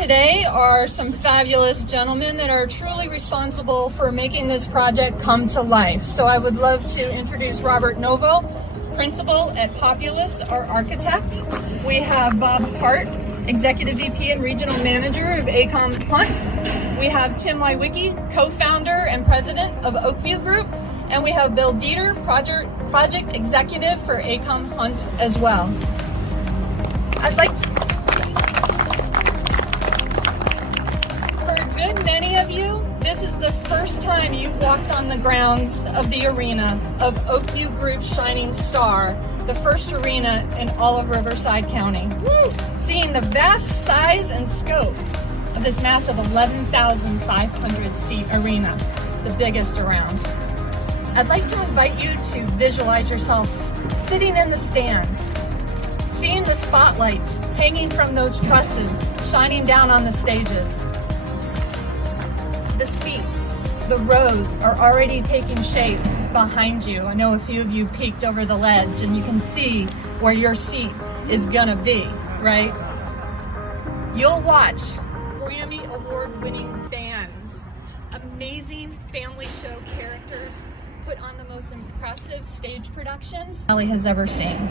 today are some fabulous gentlemen that are truly responsible for making this project come to life. So I would love to introduce Robert Norville, principal at Populous, our architect. We have Bob Hart, executive VP and regional manager of ACOM Hunt. We have Tim Liewicke, co-founder and president of Oakview Group. And we have Bill Dieter, project executive for ACOM Hunt as well. I'd like to, for a good many of you, this is the first time you've walked on the grounds of the arena of Oakview Group's Shining Star, the first arena in all of Riverside County. Woo! Seeing the vast size and scope of this massive 11,500 seat arena, the biggest around. I'd like to invite you to visualize yourselves sitting in the stands, seeing the spotlights hanging from those trusses, shining down on the stages. The seats, the rows are already taking shape behind you. I know a few of you peeked over the ledge and you can see where your seat is gonna be, right? You'll watch Grammy Award-winning bands, amazing family show characters, put on the most impressive stage productions Valley has ever seen.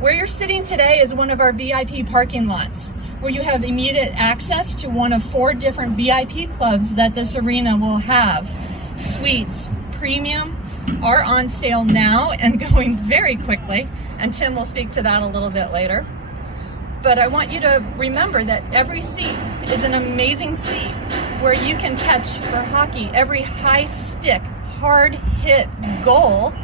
Where you're sitting today is one of our VIP parking lots, where you have immediate access to one of 4 different VIP clubs that this arena will have. Suites, premium, are on sale now and going very quickly, and Tim will speak to that a little bit later. But I want you to remember that every seat is an amazing seat where you can catch, for hockey, every high stick, hard hit goal,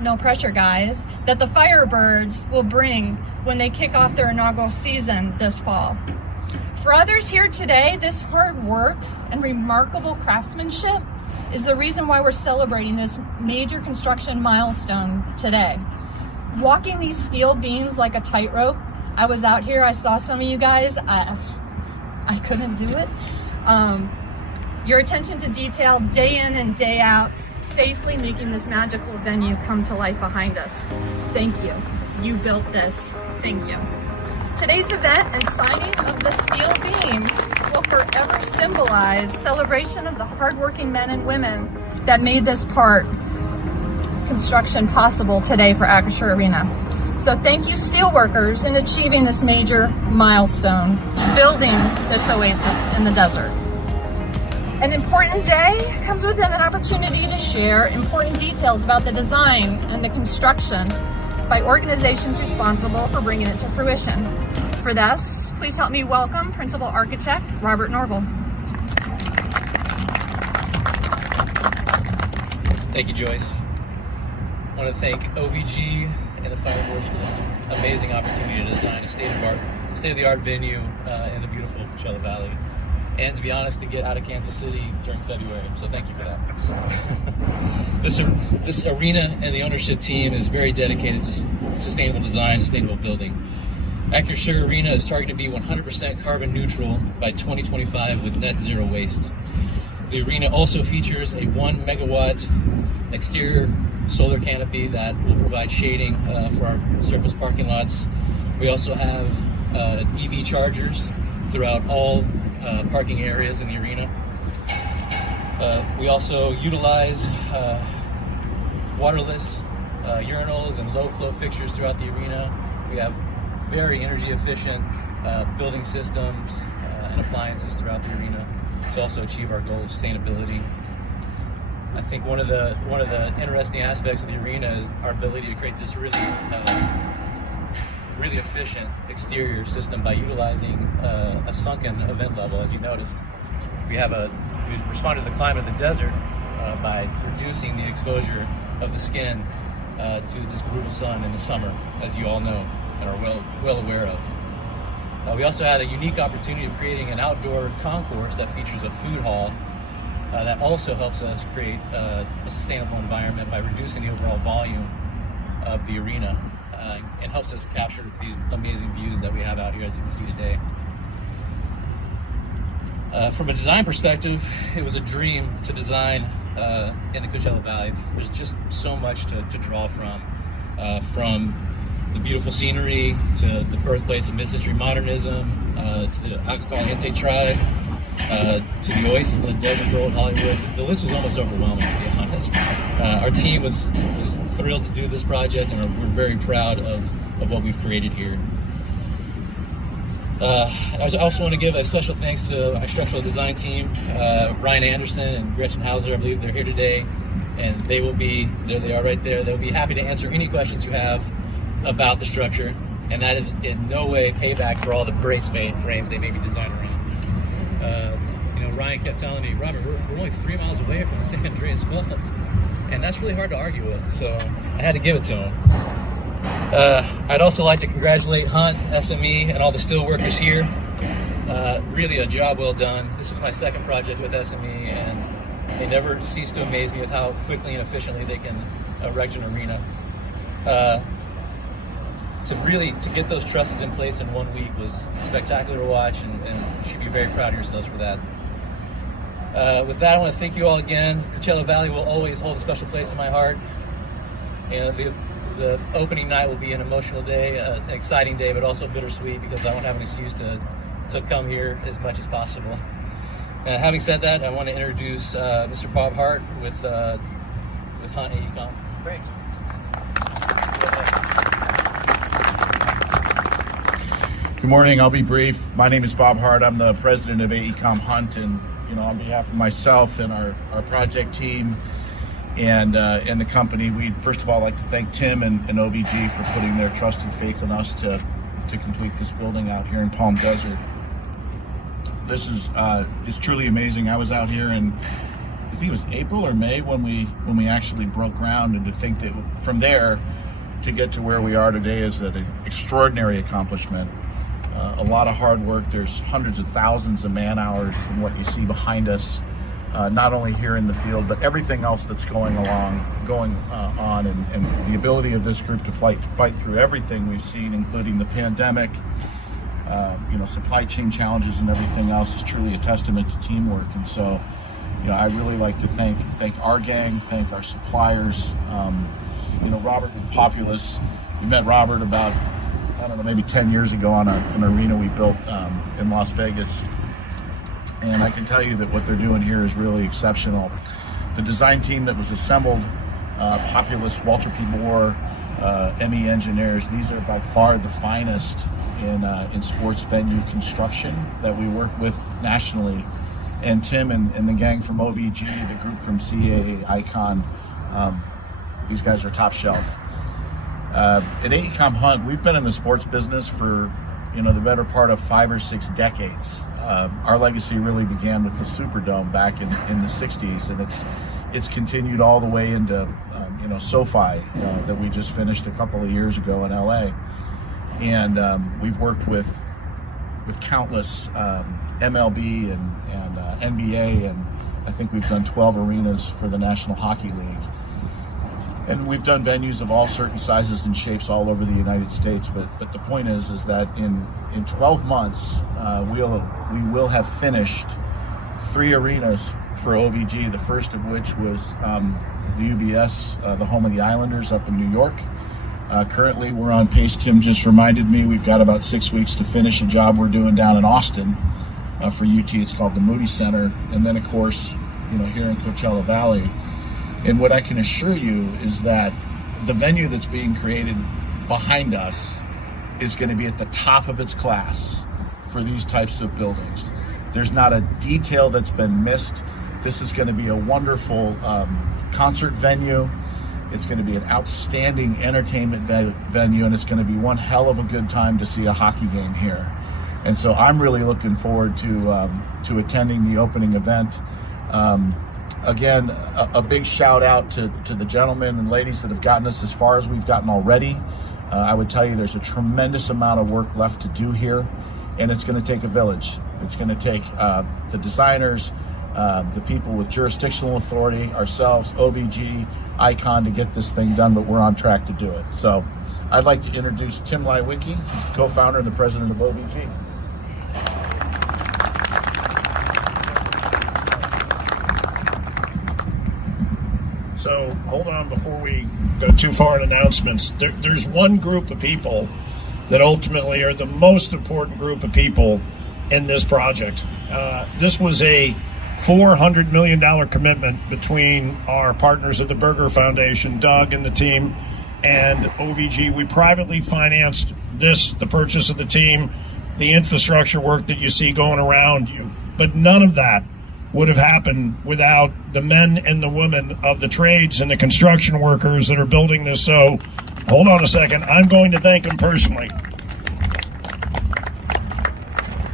no pressure guys, that the Firebirds will bring when they kick off their inaugural season this fall. For others here today, this hard work and remarkable craftsmanship is the reason why we're celebrating this major construction milestone today. Walking these steel beams like a tightrope, I was out here, I saw some of you guys, I couldn't do it. Your attention to detail day in and day out, safely making this magical venue come to life behind us. Thank you. You built this. Thank you. Today's event and signing of the steel beam will forever symbolize celebration of the hardworking men and women that made this part construction possible today for Acrisure Arena. So thank you, steelworkers, in achieving this major milestone, building this oasis in the desert. An important day comes with an opportunity to share important details about the design and the construction by organizations responsible for bringing it to fruition. For this, please help me welcome Principal Architect Robert Norville. Thank you, Joyce. I want to thank OVG and the Fire Boards for this amazing opportunity to design a state-of-the-art venue in the beautiful Coachella Valley. And to be honest, to get out of Kansas City during February. So thank you for that. This arena and the ownership team is very dedicated to sustainable design, sustainable building. Acrisure Arena is targeted to be 100% carbon neutral by 2025 with net zero waste. The arena also features a 1 megawatt exterior solar canopy that will provide shading for our surface parking lots. We also have EV chargers throughout all parking areas in the arena. We also utilize waterless urinals and low flow fixtures throughout the arena. We have very energy efficient building systems and appliances throughout the arena to also achieve our goal of sustainability. I think one of the interesting aspects of the arena is our ability to create this really efficient exterior system by utilizing a sunken event level. As you noticed, we respond to the climate of the desert by reducing the exposure of the skin to this brutal sun in the summer, as you all know and are well aware of. We also had a unique opportunity of creating an outdoor concourse that features a food hall that also helps us create a sustainable environment by reducing the overall volume of the arena and helps us capture these amazing views that we have out here, as you can see today. From a design perspective, it was a dream to design in the Coachella Valley. There's just so much to draw from the beautiful scenery, to the birthplace of mid-century modernism, to the Acrisure tribe, to the oasis in the desert for old Hollywood. The list was almost overwhelming, to be honest. Our team was thrilled to do this project, and we're very proud of what we've created here. I also want to give a special thanks to my structural design team, Ryan Anderson and Gretchen Hauser. I believe they're here today, and they will be, there they are right there. They'll be happy to answer any questions you have about the structure, and that is in no way payback for all the brace frames they may be designed around. Ryan kept telling me, Robert, we're only 3 miles away from the San Andreas Fault, and that's really hard to argue with, so I had to give it to him. I'd also like to congratulate Hunt, SME, and all the steelworkers here. Really a job well done. This is my second project with SME, and they never cease to amaze me with how quickly and efficiently they can erect an arena. To get those trusses in place in 1 week was spectacular to watch, and you should be very proud of yourselves for that. With that, I want to thank you all again. Coachella Valley will always hold a special place in my heart, and the opening night will be an emotional day, an exciting day, but also bittersweet because I won't have an excuse to come here as much as possible. Having said that, I want to introduce Mr. Bob Hart with Hunt AECOM. Thanks. Good morning. I'll be brief. My name is Bob Hart. I'm the president of AECOM Hunt, and on behalf of myself and our project team and the company, we'd first of all like to thank Tim and OVG for putting their trust and faith in us to complete this building out here in Palm Desert. This is it's truly amazing. I was out here in, I think it was April or May when we actually broke ground, and to think that from there to get to where we are today is an extraordinary accomplishment. A lot of hard work. There's hundreds of thousands of man hours in what you see behind us, not only here in the field, but everything else that's going on, and the ability of this group to fight through everything we've seen, including the pandemic, supply chain challenges and everything else, is truly a testament to teamwork. And so, I really like to thank our gang, thank our suppliers. Robert with Populous. We met Robert about, I don't know, maybe 10 years ago on an arena we built in Las Vegas. And I can tell you that what they're doing here is really exceptional. The design team that was assembled, Populous, Walter P. Moore, ME engineers, these are by far the finest in sports venue construction that we work with nationally. And Tim and the gang from OVG, the group from CAA Icon, these guys are top shelf. At AECOM Hunt, we've been in the sports business for the better part of 5 or 6 decades. Our legacy really began with the Superdome back in the 60s, and it's continued all the way into SoFi that we just finished a couple of years ago in LA. And we've worked with countless MLB and NBA, and I think we've done 12 arenas for the National Hockey League. And we've done venues of all certain sizes and shapes all over the United States. But the point is that in 12 months, we will have finished 3 arenas for OVG, the first of which was the UBS, the home of the Islanders up in New York. Currently, we're on pace. Tim just reminded me we've got about 6 weeks to finish a job we're doing down in Austin for UT. It's called the Moody Center. And then, of course, here in Coachella Valley. And what I can assure you is that the venue that's being created behind us is going to be at the top of its class for these types of buildings. There's not a detail that's been missed. This is going to be a wonderful concert venue. It's going to be an outstanding entertainment venue, and it's going to be one hell of a good time to see a hockey game here. And so I'm really looking forward to attending the opening event. Again, a big shout out to the gentlemen and ladies that have gotten us as far as we've gotten already. I would tell you there's a tremendous amount of work left to do here, and it's going to take a village. It's going to take the designers, the people with jurisdictional authority, ourselves, OVG, Icon, to get this thing done, but we're on track to do it. So I'd like to introduce Tim Liewicke. He's the co-founder and the president of OVG. So hold on before we go too far in announcements. There's one group of people that ultimately are the most important group of people in this project. This was a $400 million commitment between our partners at the Berger Foundation, Doug and the team, and OVG. We privately financed this, the purchase of the team, the infrastructure work that you see going around you. But none of that would have happened without the men and the women of the trades and the construction workers that are building this. So hold on a second. I'm going to thank them personally.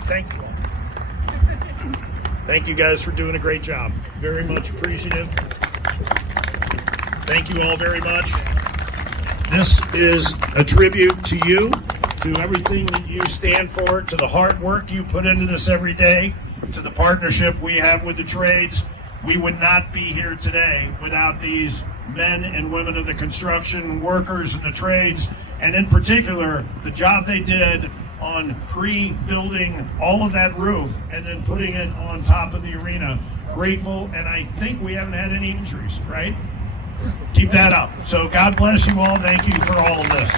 Thank you all. Thank you guys for doing a great job. Very much appreciative. Thank you all very much. This is a tribute to you, to everything that you stand for, to the hard work you put into this every day, to the partnership we have with the trades. We would not be here today without these men and women of the construction workers and the trades, and in particular, the job they did on pre-building all of that roof and then putting it on top of the arena. Grateful, and I think we haven't had any injuries, right? Keep that up. So God bless you all. Thank you for all of this.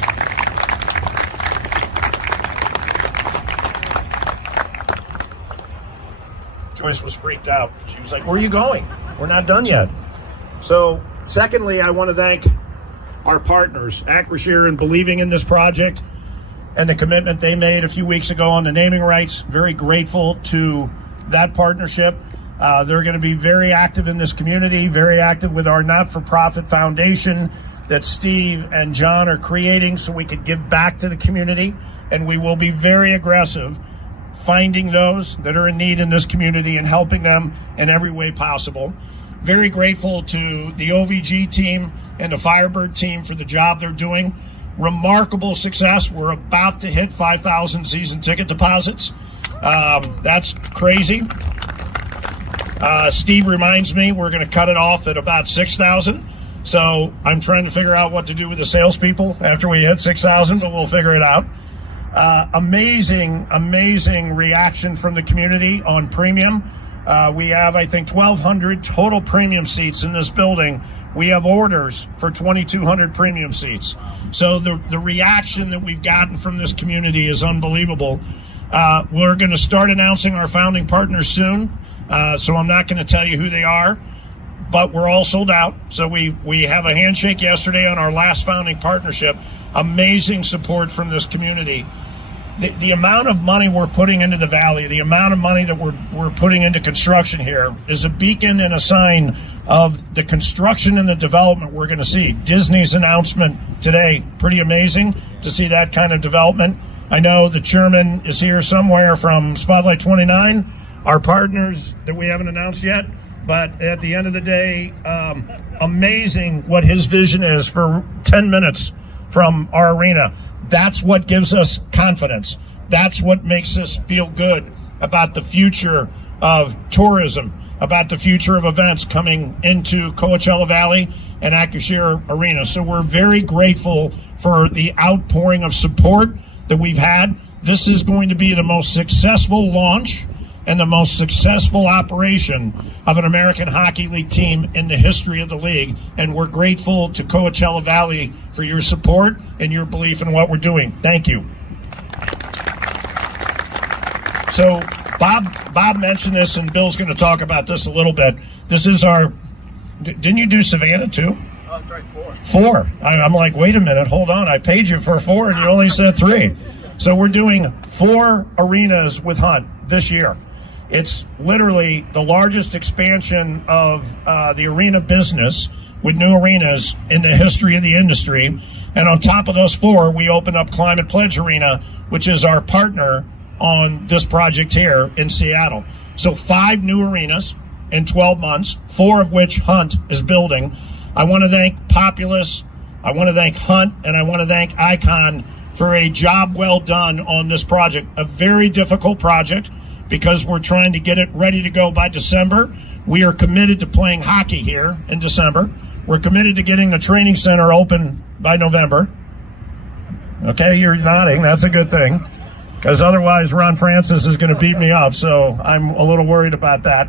Joyce was freaked out. She was like, where are you going? We're not done yet. So secondly, I want to thank our partners, Acrisure, in believing in this project and the commitment they made a few weeks ago on the naming rights. Very grateful to that partnership. They're going to be very active in this community, very active with our not-for-profit foundation that Steve and John are creating so we could give back to the community. And we will be very aggressive finding those that are in need in this community and helping them in every way possible. Very grateful to the OVG team and the Firebird team for the job they're doing. Remarkable success. We're about to hit 5,000 season ticket deposits. That's crazy. Steve reminds me we're going to cut it off at about 6,000. So I'm trying to figure out what to do with the salespeople after we hit 6,000, but we'll figure it out. Amazing reaction from the community on premium. We have, I think, 1,200 total premium seats in this building. We have orders for 2,200 premium seats. So the reaction that we've gotten from this community is unbelievable. We're going to start announcing our founding partners soon. So I'm not going to tell you who they are, but we're all sold out. So we have a handshake yesterday on our last founding partnership. Amazing support from this community. The amount of money we're putting into the Valley, the amount of money that we're putting into construction here is a beacon and a sign of the construction and the development we're going to see. Disney's announcement today, pretty amazing to see that kind of development. I know the chairman is here somewhere from Spotlight 29, our partners that we haven't announced yet. But at the end of the day, amazing what his vision is for 10 minutes from our arena. That's what gives us confidence. That's what makes us feel good about the future of tourism, about the future of events coming into Coachella Valley and Acrisure Arena. So we're very grateful for the outpouring of support that we've had. This is going to be the most successful launch and the most successful operation of an American Hockey League team in the history of the league. And we're grateful to Coachella Valley for your support and your belief in what we're doing. Thank you. So Bob mentioned this, and Bill's going to talk about this a little bit. This is our, didn't you do Savannah too? Oh, that's right, 4. 4. I'm like, wait a minute, hold on. I paid you for 4 and you only said 3. So we're doing 4 arenas with Hunt this year. It's literally the largest expansion of the arena business with new arenas in the history of the industry. And on top of those 4, we open up Climate Pledge Arena, which is our partner on this project here in Seattle. So 5 new arenas in 12 months, 4 of which Hunt is building. I want to thank Populous, I want to thank Hunt, and I want to thank Icon for a job well done on this project. A very difficult project, because we're trying to get it ready to go by December. We are committed to playing hockey here in December. We're committed to getting the training center open by November. Okay, you're nodding. That's a good thing, because otherwise Ron Francis is going to beat me up, so I'm a little worried about that.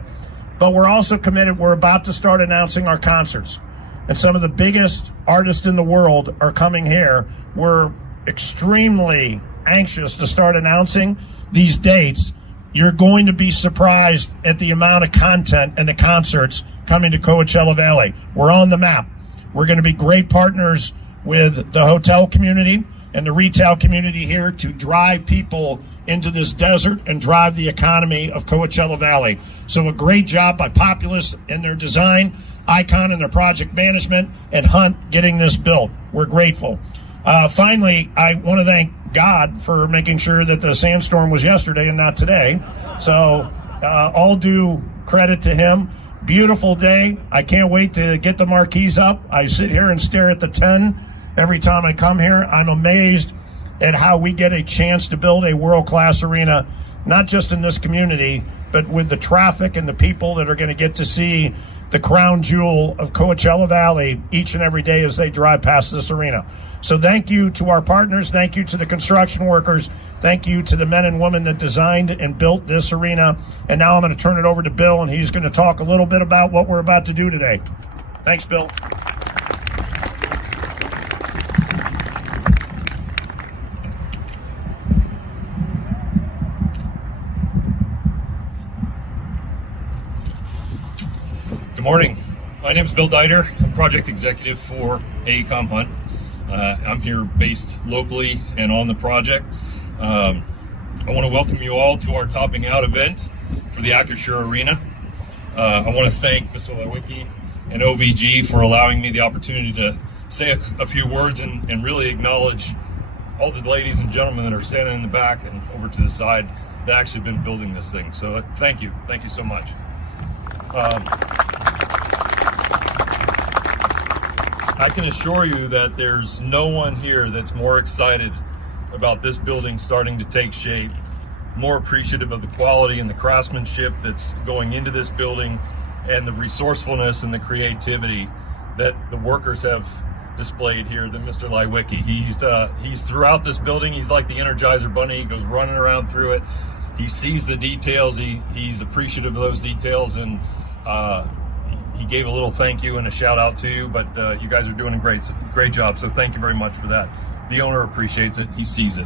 But we're also committed. We're about to start announcing our concerts. and some of the biggest artists in the world are coming here. We're extremely anxious to start announcing these dates. You're going to be surprised at the amount of content and the concerts coming to Coachella Valley. We're on the map. We're going to be great partners with the hotel community and the retail community here to drive people into this desert and drive the economy of Coachella Valley. So a great job by Populous in their design, Icon in their project management, and Hunt getting this built. We're grateful. Finally, I want to thank God for making sure that the sandstorm was yesterday and not today. So all due credit to him. Beautiful day. I can't wait to get the marquees up. I sit here and stare at the 10 every time I come here. I'm amazed at how we get a chance to build a world-class arena, not just in this community, but with the traffic and the people that are going to get to see the crown jewel of Coachella Valley each and every day as they drive past this arena. So thank you to our partners. Thank you to the construction workers. Thank you to the men and women that designed and built this arena. And now I'm going to turn it over to Bill, and he's going to talk a little bit about what we're about to do today. Thanks, Bill. Good morning. My name is Bill Dieter. I'm project executive for AECOM Hunt. I'm here based locally and on the project. I want to welcome you all to our topping out event for the Acrisure Arena. I want to thank Mr. Liewicke and OVG for allowing me the opportunity to say a few words and really acknowledge all the ladies and gentlemen that are standing in the back and over to the side that actually been building this thing. So thank you. Thank you so much. I can assure you that there's no one here that's more excited about this building starting to take shape, more appreciative of the quality and the craftsmanship that's going into this building, and the resourcefulness and the creativity that the workers have displayed here than Mr. Liewicke. He's throughout this building. He's like the Energizer Bunny. He goes running around through it. He sees the details. He's appreciative of those details, and he gave a little thank you and a shout out to you, but you guys are doing a great job, so thank you very much for that. The owner appreciates it. He sees it.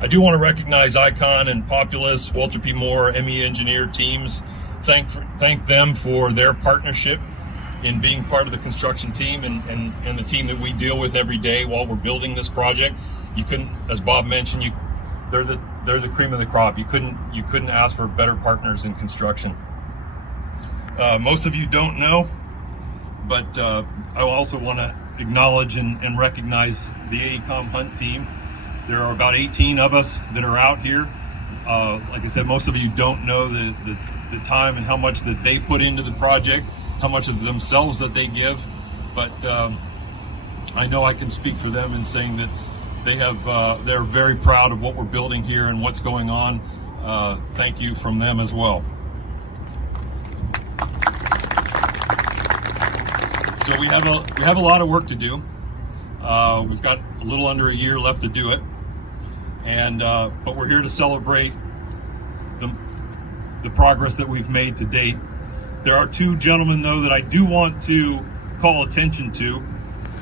I do want to recognize Icon and Populous, Walter P. Moore, ME Engineer teams. Thank them for their partnership in being part of the construction team and the team that we deal with every day while we're building this project. You couldn't, as Bob mentioned, they're the cream of the crop. You couldn't ask for better partners in construction. Most of you don't know, but I also want to acknowledge and recognize the AECOM Hunt team. There are about 18 of us that are out here. Like I said, most of you don't know the time and how much that they put into the project, how much of themselves that they give, but I know I can speak for them in saying that they're very proud of what we're building here and what's going on. Thank you from them as well. So we have a lot of work to do. We've got a little under a year left to do it, and but we're here to celebrate the progress that we've made to date. There are two gentlemen though that I do want to call attention to,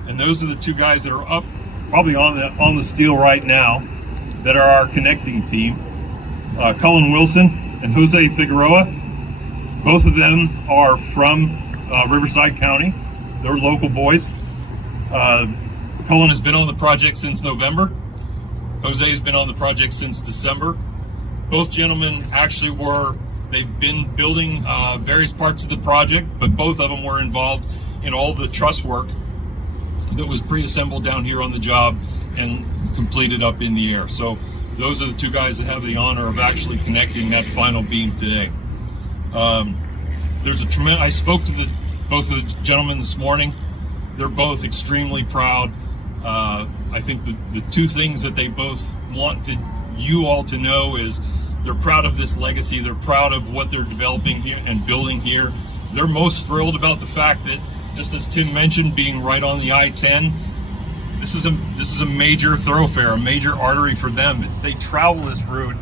and those are the two guys that are up probably on the steel right now that are our connecting team. Cullen Wilson and Jose Figueroa. Both of them are from Riverside County. They're local boys. Cullen has been on the project since November. Jose has been on the project since December. Both gentlemen actually they've been building various parts of the project, but both of them were involved in all the truss work that was pre-assembled down here on the job and completed up in the air. So those are the two guys that have the honor of actually connecting that final beam today. There's a tremendous, I spoke to both of the gentlemen this morning. They're both extremely proud. I think the two things that they both want you all to know is they're proud of this legacy. They're proud of what they're developing here and building here. They're most thrilled about the fact that, just as Tim mentioned, being right on the I-10, this is a major thoroughfare, a major artery for them. They travel this route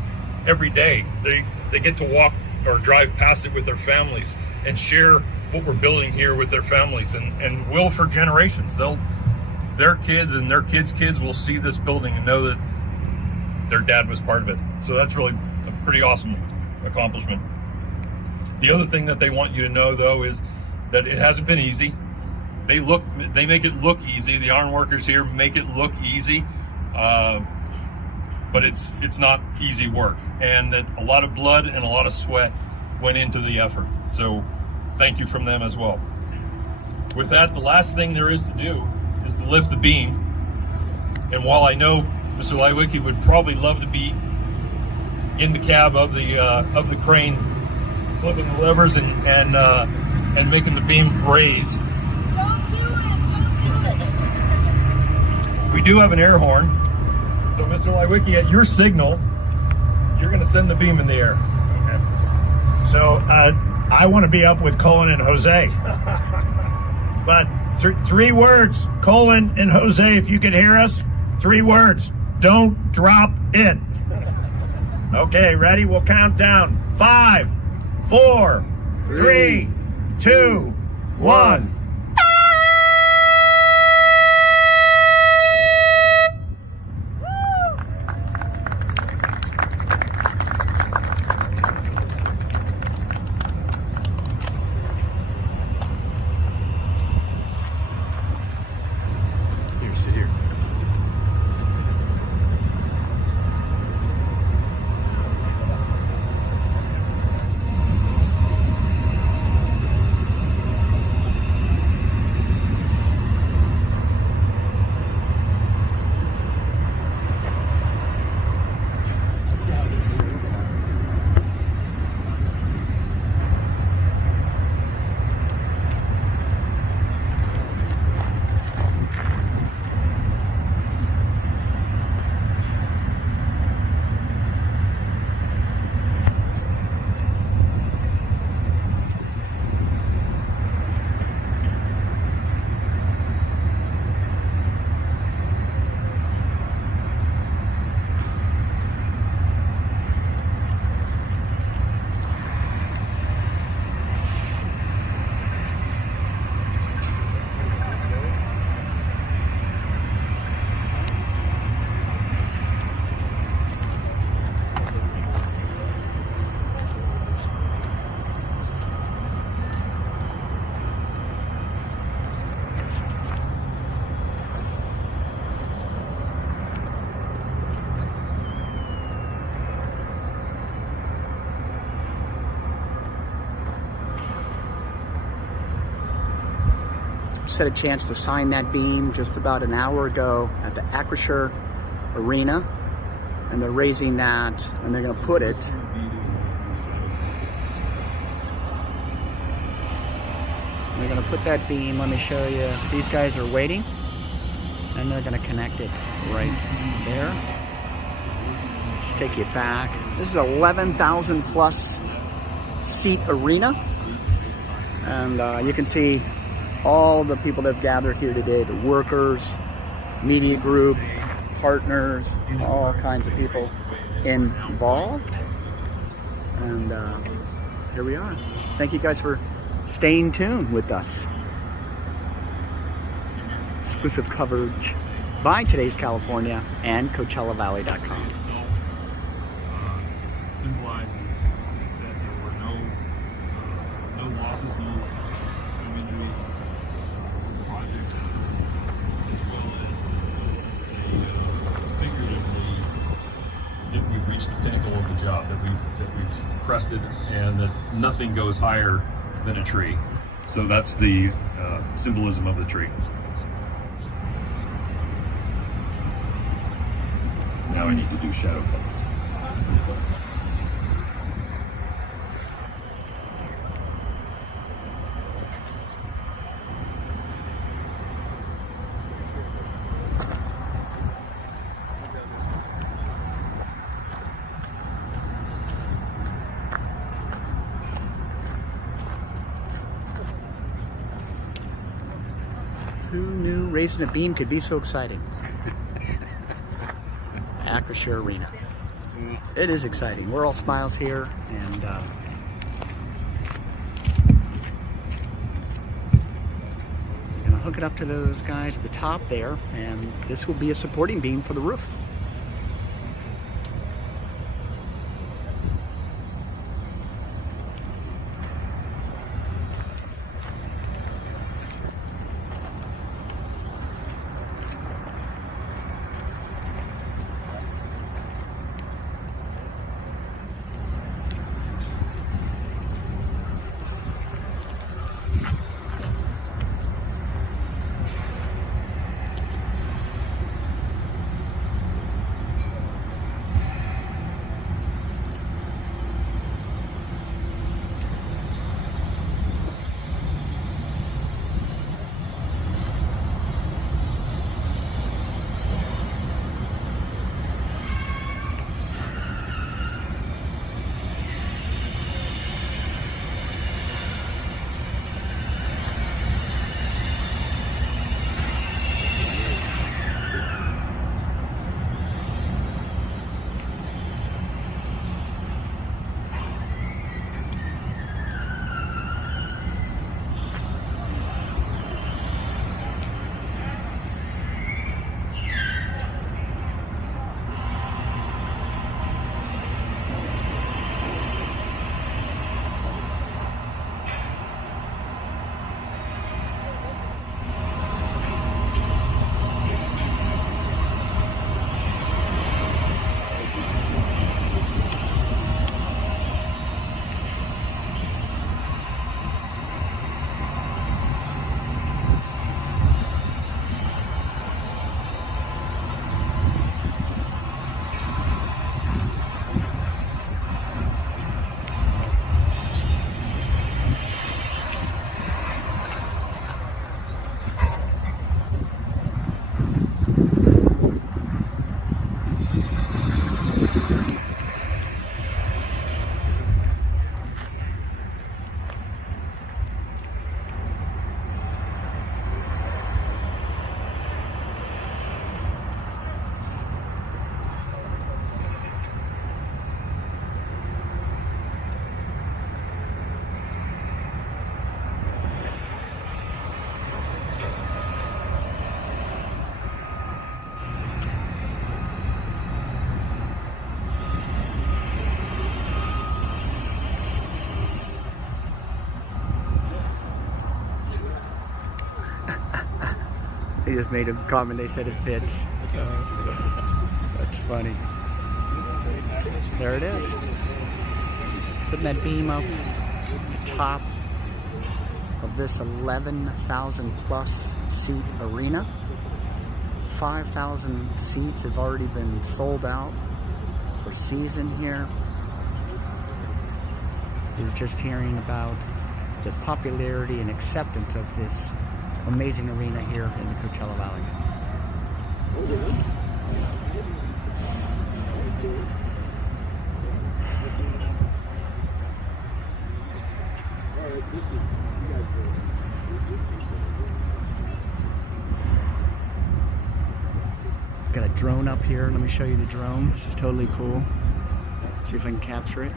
every day. They get to walk or drive past it with their families and share what we're building here with their families, and will for generations. Their kids and their kids' kids will see this building and know that their dad was part of it. So that's really a pretty awesome accomplishment. The other thing that they want you to know, though, is that it hasn't been easy. They make it look easy. The iron workers here make it look easy, but it's not easy work, and that a lot of blood and a lot of sweat went into the effort. So thank you from them as well. With that, the last thing there is to do is to lift the beam. And while I know Mr. Liewicke would probably love to be in the cab of the crane, flipping the levers and making the beam raise. Don't do it! Don't do it! We do have an air horn. So Mr. Liewicke, at your signal, you're going to send the beam in the air. Okay. So I want to be up with Colin and Jose. But three words, Colin and Jose, if you could hear us, 3 words. Don't drop it. Okay, ready? We'll count down. 5, 4, 3, 2, 1. Here, sit here. Just had a chance to sign that beam just about an hour ago at the Acrisure Arena, and they're raising that and they're going to put it they're going to put that beam. Let me show you. These guys are waiting and they're going to connect it right there. Just take you back. This is 11,000 plus seat arena, and you can see all the people that have gathered here today, the workers, media group, partners, all kinds of people involved. And here we are. Thank you guys for staying tuned with us. Exclusive coverage by Today's California and CoachellaValley.com. Symbolizes that there were no losses, no injuries in the project, as well as figuratively that we've reached the pinnacle of the job, that we've crested, and that nothing goes higher than a tree. So that's the symbolism of the tree. Now I need to do shadow puppets. Who knew raising a beam could be so exciting? Acrisure Arena. It is exciting. We're all smiles here, and hook it up to those guys at the top there, and this will be a supporting beam for the roof. They just made a comment, they said it fits. That's funny. There it is. Putting that beam up at the top of this 11,000 plus seat arena. 5,000 seats have already been sold out for season here. You're just hearing about the popularity and acceptance of this amazing arena here in the Coachella Valley. Got a drone up here. Let me show you the drone. This is totally cool. See if I can capture it.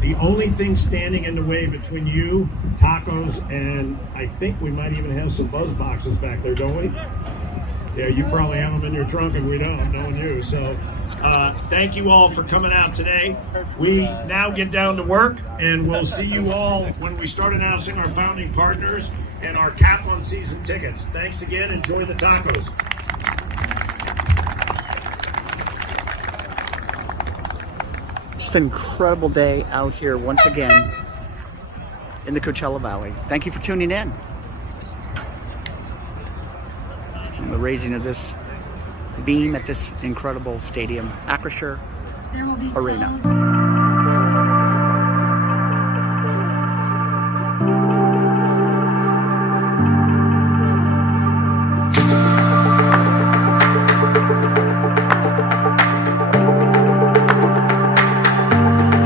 The only thing standing in the way between you, tacos, and I think we might even have some buzz boxes back there, don't we? Yeah, you probably have them in your trunk and we don't, knowing you. So thank you all for coming out today. We now get down to work, and we'll see you all when we start announcing our founding partners and our Kaplan season tickets. Thanks again. Enjoy the tacos. Just an incredible day out here once again in the Coachella Valley. Thank you for tuning in. And the raising of this beam at this incredible stadium, Acrisure Arena.